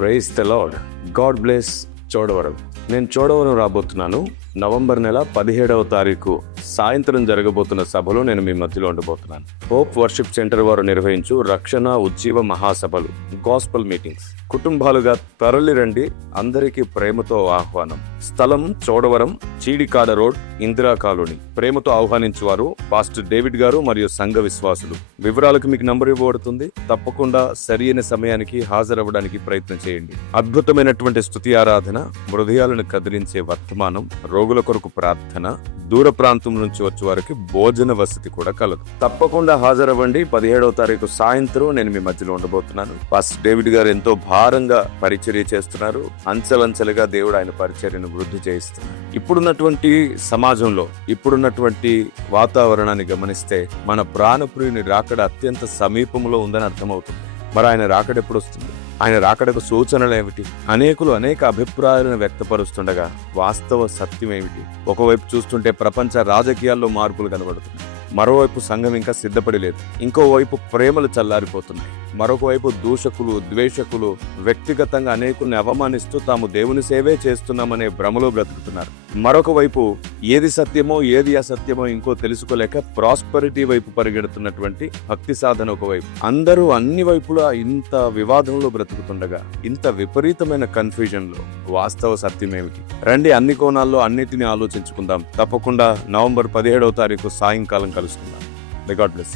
Praise the Lord. God bless Chodavaram. నేను Chodavaram రాబోతున్నాను. November నెల 17వ తారీఖు సాయంత్రం జరగబోతున్న సభలో నేను మీ మధ్యలో ఉండబోతున్నాను. హోప్ వర్షిప్ సెంటర్ వారు నిర్వహించు రక్షణ ఉజ్జీవ మహాసభలు, గాస్పల్ మీటింగ్స్. కుటుంబాలుగా తరలి రండి. అందరికీ ప్రేమతో ఆహ్వానం. స్థలం చోడవరం, చీడికాడ రోడ్, ఇందిరా కాలనీ. ప్రేమతో ఆహ్వానించువారు పాస్టర్ డేవిడ్ గారు మరియు సంఘ విశ్వాసులు. వివరాలకు మీకు నంబర్ ఇవ్వబడుతుంది. తప్పకుండా సరైన సమయానికి హాజరవ్వడానికి ప్రయత్నం చేయండి. అద్భుతమైనటువంటి స్తుతి ఆరాధన, హృదయాలను కదిలించే వర్తమానం, రోగుల కొరకు ప్రార్థన, దూర ప్రాంతం నుంచి వచ్చే వారికి భోజన వసతి కూడా కలదు. తప్పకుండా హాజరవ్వండి. 17వ తారీఖు సాయంత్రం నేను మీ మధ్యలో ఉండబోతున్నాను. పాస్టర్ డేవిడ్ గారు ఎంతో భారంగా పరిచర్య చేస్తున్నారు. అంచెలంచెలుగా దేవుడు ఆయన పరిచర్యను వృద్ధి చేయిస్తున్నారు. ఇప్పుడున్నటువంటి సమాజంలో, ఇప్పుడున్నటువంటి వాతావరణాన్ని గమనిస్తే మన ప్రాణప్రియుని రాకడ అత్యంత సమీపంలో ఉందని అర్థమవుతుంది. మరి ఆయన రాకడ ఎప్పుడు వస్తుంది? ఆయన రాకడకు సూచనలు ఏమిటి? అనేకులు అనేక అభిప్రాయాలను వ్యక్తపరుస్తుండగా వాస్తవ సత్యం ఏమిటి? ఒకవైపు చూస్తుంటే ప్రపంచ రాజకీయాల్లో మార్పులు కనబడుతున్నాయి. మరోవైపు సంఘం ఇంకా సిద్ధపడి లేదు. ఇంకోవైపు ప్రేమలు చల్లారిపోతున్నాయి. మరొక వైపు దూషకులు, ద్వేషకులు వ్యక్తిగతంగా అనేకుల్ని అవమానిస్తూ తాము దేవుని సేవే చేస్తున్నామనే భ్రమలో బ్రతుకుతున్నారు. మరొక వైపు ఏది సత్యమో ఏది అసత్యమో ఇంకో తెలుసుకోలేక ప్రాస్పరిటీ వైపు పరిగెడుతున్నటువంటి భక్తి సాధన ఒకవైపు. అందరూ అన్ని వైపులా ఇంత వివాదంలో బ్రతుకుతుండగా, ఇంత విపరీతమైన కన్ఫ్యూజన్ లో వాస్తవ సత్యం ఏమిటి? రండి, అన్ని కోణాల్లో అన్నిటిని ఆలోచించుకుందాం. తప్పకుండా నవంబర్ 17వ తారీఖు సాయంకాలం కలుసుకుందాం. God bless.